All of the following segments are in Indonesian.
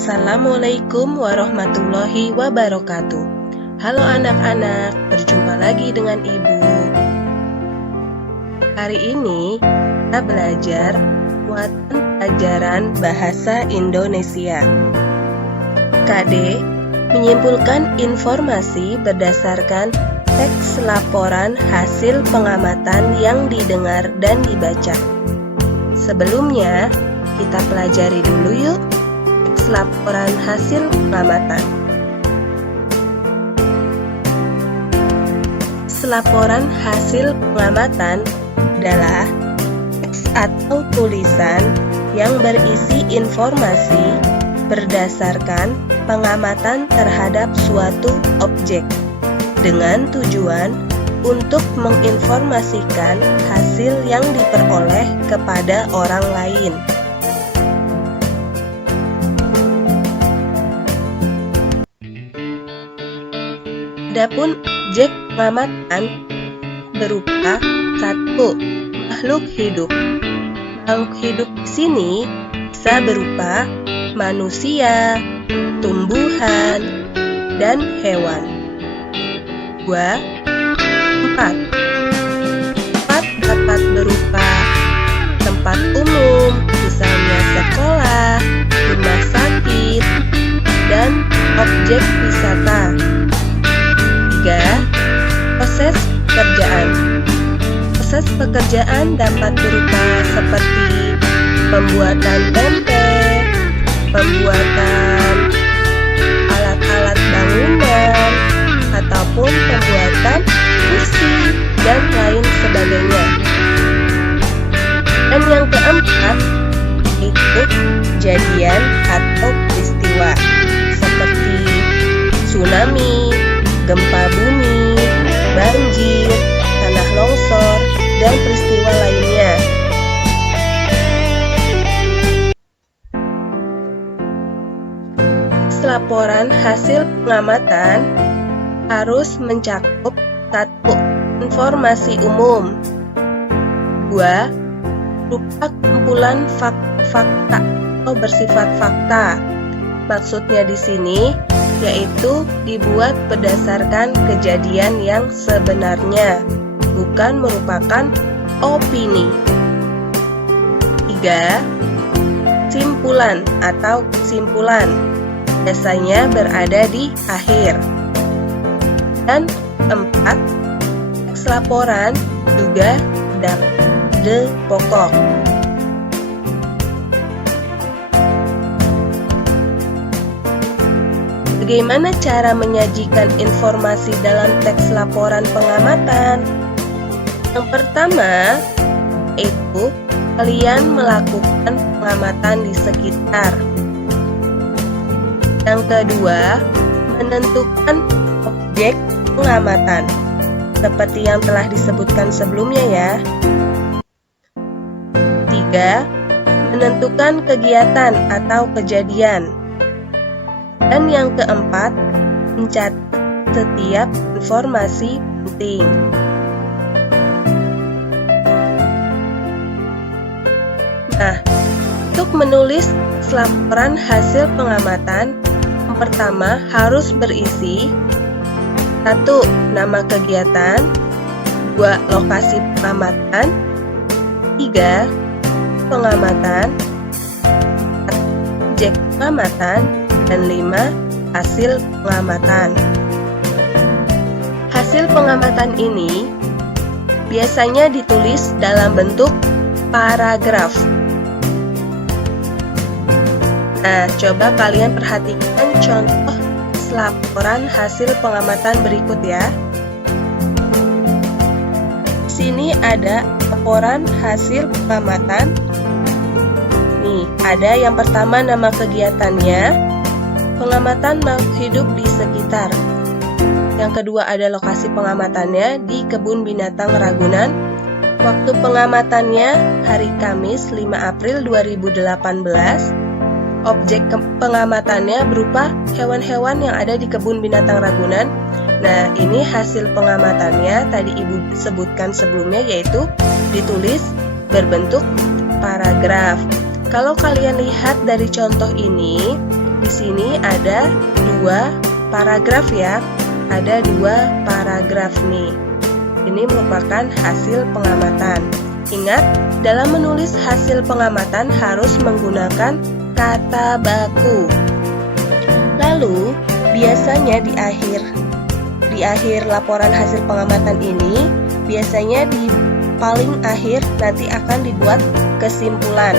Assalamualaikum warahmatullahi wabarakatuh. Halo anak-anak, berjumpa lagi dengan Ibu. Hari ini kita belajar muatan pelajaran bahasa Indonesia. KD menyimpulkan informasi berdasarkan teks laporan hasil pengamatan yang didengar dan dibaca. Sebelumnya, kita pelajari dulu yuk teks laporan hasil pengamatan. Teks laporan hasil pengamatan adalah teks atau tulisan yang berisi informasi berdasarkan pengamatan terhadap suatu objek dengan tujuan untuk menginformasikan hasil yang diperoleh kepada orang lain. Adapun objek pengamatan berupa 1. Makhluk hidup. Makhluk hidup di sini bisa berupa manusia, tumbuhan, dan hewan. 2. Tempat. Tempat dapat berupa tempat umum, misalnya sekolah, rumah sakit, dan objek wisata. 3. Proses pekerjaan. Proses pekerjaan dapat berupa seperti pembuatan tempe, pembuatan alat-alat bangunan, ataupun pembuatan kursi dan lain sebagainya. Dan yang keempat, itu kejadian atau peristiwa seperti tsunami, gempa bumi, banjir, tanah longsor, dan peristiwa lainnya. Laporan hasil pengamatan harus mencakup 1. Informasi umum. 2. Berupa kumpulan fakta atau bersifat fakta. Maksudnya di sini yaitu dibuat berdasarkan kejadian yang sebenarnya, bukan merupakan opini. 3. Simpulan atau kesimpulan. Biasanya berada di akhir. Dan 4. Teks laporan juga ide pokok. Bagaimana cara menyajikan informasi dalam teks laporan pengamatan? Yang pertama, itu kalian melakukan pengamatan di sekitar. Yang kedua, menentukan objek pengamatan seperti yang telah disebutkan sebelumnya ya. 3. Menentukan kegiatan atau kejadian. Dan yang keempat, mencatat setiap informasi penting. Nah, untuk menulis laporan hasil pengamatan, yang pertama harus berisi 1. Nama kegiatan, 2. Lokasi pengamatan, 3. Pengamatan, 4. Objek pengamatan, dan 5. Hasil pengamatan. Hasil pengamatan ini biasanya ditulis dalam bentuk paragraf. Nah, coba kalian perhatikan contoh laporan hasil pengamatan berikut ya. Di sini ada laporan hasil pengamatan. Nih, ada yang pertama nama kegiatannya, pengamatan makhluk hidup di sekitar. Yang kedua ada lokasi pengamatannya di Kebun Binatang Ragunan. Waktu pengamatannya hari Kamis 5 April 2018. Objek pengamatannya berupa hewan-hewan yang ada di Kebun Binatang Ragunan. Nah, ini hasil pengamatannya tadi Ibu sebutkan sebelumnya, yaitu ditulis berbentuk paragraf. Kalau kalian lihat dari contoh ini, Di sini ada 2 paragraf ya. Ada 2 paragraf nih. Ini merupakan hasil pengamatan. Ingat, dalam menulis hasil pengamatan harus menggunakan kata baku. Lalu, biasanya di akhir laporan hasil pengamatan ini, biasanya di paling akhir nanti akan dibuat kesimpulan.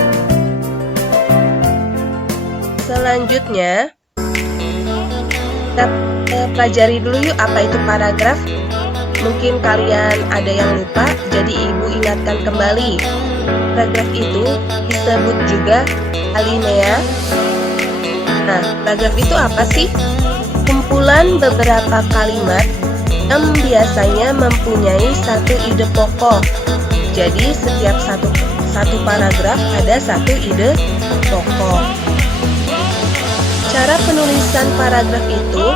Selanjutnya, kita pelajari dulu yuk apa itu paragraf. Mungkin kalian ada yang lupa, jadi ibu ingatkan kembali. Paragraf itu disebut juga alinea. Nah, paragraf itu apa sih? Kumpulan beberapa kalimat yang biasanya mempunyai satu ide pokok. Jadi setiap satu paragraf ada satu ide pokok. Cara penulisan paragraf itu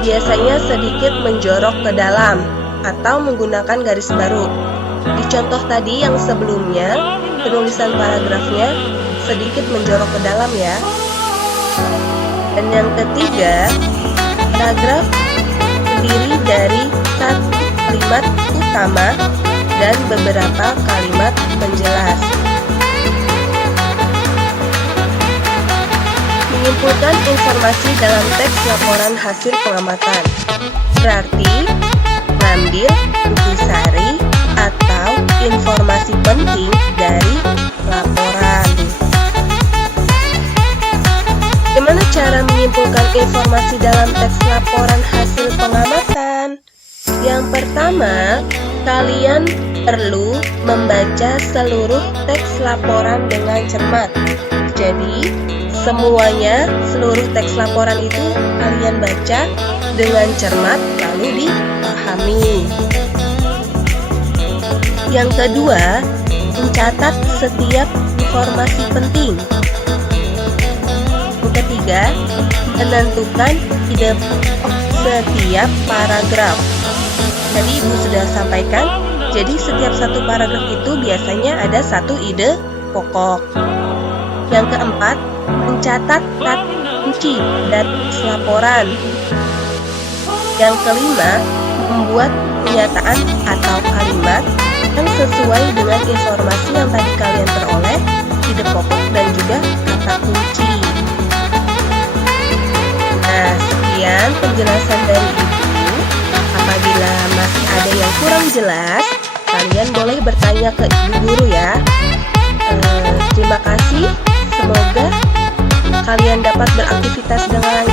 biasanya sedikit menjorok ke dalam atau menggunakan garis baru. Di contoh tadi yang sebelumnya, penulisan paragrafnya sedikit menjorok ke dalam ya. Dan yang ketiga, paragraf terdiri dari satu kalimat utama dan beberapa kalimat penjelas. Menyimpulkan informasi dalam teks laporan hasil pengamatan berarti mengambil intisari atau informasi penting dari laporan. Bagaimana cara menyimpulkan informasi dalam teks laporan hasil pengamatan? Yang pertama, kalian perlu membaca seluruh teks laporan dengan cermat. Jadi, seluruh teks laporan itu kalian baca dengan cermat lalu dipahami. Yang kedua, mencatat setiap informasi penting. Yang ketiga, menentukan ide pokok setiap paragraf. Tadi ibu sudah sampaikan, jadi setiap satu paragraf itu biasanya ada satu ide pokok. Yang keempat, mencatat kata kunci dari laporan. Yang kelima, membuat pernyataan atau kalimat yang sesuai dengan informasi yang tadi kalian peroleh, ide pokok dan juga kata kunci. Nah, sekian penjelasan dari ibu. Apabila masih ada yang kurang jelas, kalian boleh bertanya ke ibu guru ya. Terima kasih. Semoga kalian dapat beraktivitas dengan